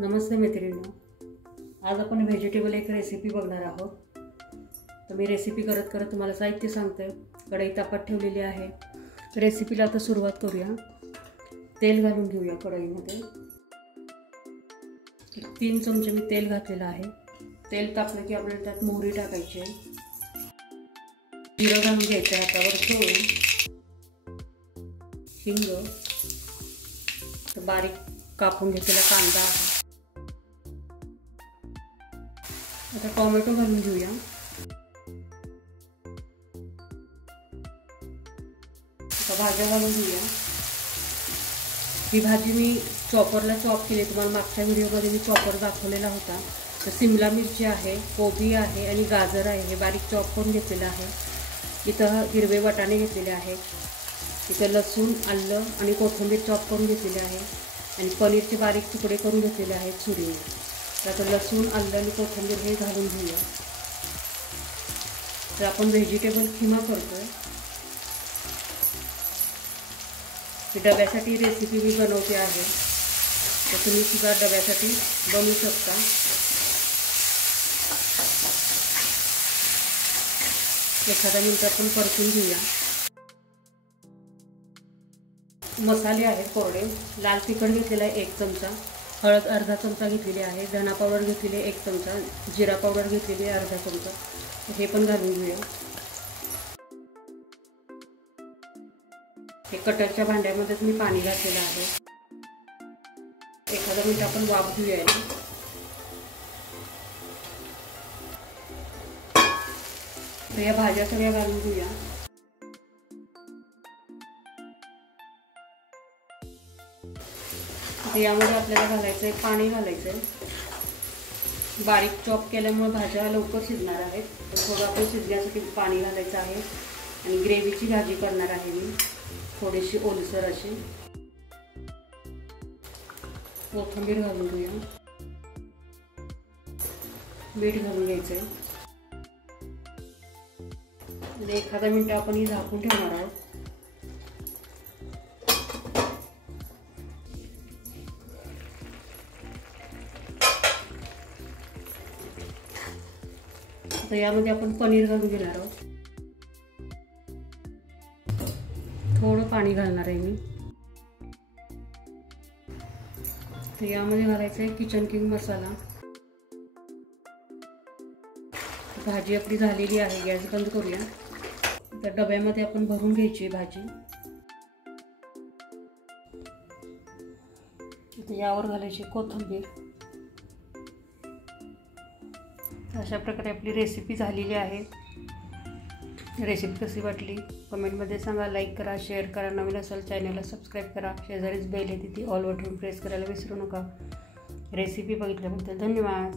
नमस्ते मैत्रिणींनो, आज आपण व्हेजिटेबल एक रेसिपी बघणार आहोत। तर मी रेसिपी करत करत तुम्हाला साहित्य सांगते। कढई तापत ठेवलेली आहे। रेसिपीला आता सुरुवात करूया। तेल घालून घेऊया कढईमध्ये। 3 चमचे मी तेल घातलेलं आहे। तेल तापलं की आपल्याला त्यात मोहरी टाकायची आहे। जिरं घालून घ्यायचं आहे हातावर ठेवून। हिंग, बारीक कापून घेतलेला कांदा आहे। आता टोमॅटो घालून घेऊया। आता भाज्या घालून घेऊया। ही भाजी मी चॉपरला चॉप केली। तुम्हाला मागच्या व्हिडिओमध्ये मी चॉपर दाखवलेला होता। तर शिमला मिरची आहे, कोबी आहे आणि गाजर आहे, हे बारीक चॉप करून घेतलेलं आहे। इथं हिरवे वाटाणे घेतलेले आहेत। इथं लसूण, आलं आणि कोथिंबीर चॉप करून घेतलेले आहे आणि पनीरचे बारीक तुकडे करून घेतलेले आहेत सुरीने। तर लसूण, आलं आणि कोथिंबीर हे घालून घेऊया। तर आपण व्हेजिटेबल खिमा करतोय। डब्यासाठी रेसिपी मी बनवते आहे, तर तुम्ही सुद्धा डब्यासाठी बनवू शकता। एखादा मिनिट आपण परतून घेऊया। मसाले आहेत कोरडे। लाल तिखट घेतलेला आहे 1 चमचा, हळद अर्धा चमचा घेतलेली आहे, धना पावडर घेतलेली 1 चमचा, जिरा पावडर घेतलेली आहे अर्धा चमचा, हे पण घालून घेऊया। हे कटरच्या भांड्यामध्येच मी पाणी घातलेलं आहे। एखादा मिनिट आपण वाफ घेऊया। तर या भाज्या सगळ्या घालून घेऊया। यामध्ये आपल्याला घालायचं आहे पाणी घालायचं आहे। बारीक चॉप केल्यामुळे भाज्या लवकर शिजणार आहेत। तर थोडं आपण शिजण्यासाठी पाणी घालायचं आहे आणि ग्रेव्हीची भाजी करणार आहे मी, थोडीशी ओलसर अशी। कोथिंबीर घालून घेऊया। मीठ घालून घ्यायचं आहे आणि एखादा मिनिट आपण ही झाकून ठेवणार आहोत। तर यामध्ये आपण पनीर घालून घेणार आहोत। थोडं पाणी घालणार आहे मी। तर यामध्ये घालायचं आहे किचन किंग मसाला। भाजी आपली झालेली आहे, गॅस बंद करूया। तर डब्यामध्ये आपण भरून घ्यायची भाजी। तर यावर घालायची कोथिंबीर। अशा प्रकारे आपली रेसिपी झालेली आहे। रेसिपी कशी वाटली कमेंटमध्ये सांगा। लाईक करा, शेअर करा, नवीन असेल चॅनलला सबस्क्राईब करा। शेजारीच बेल आहे तिथे ऑल बटन प्रेस करायला विसरू नका। रेसिपी बघितल्याबद्दल धन्यवाद।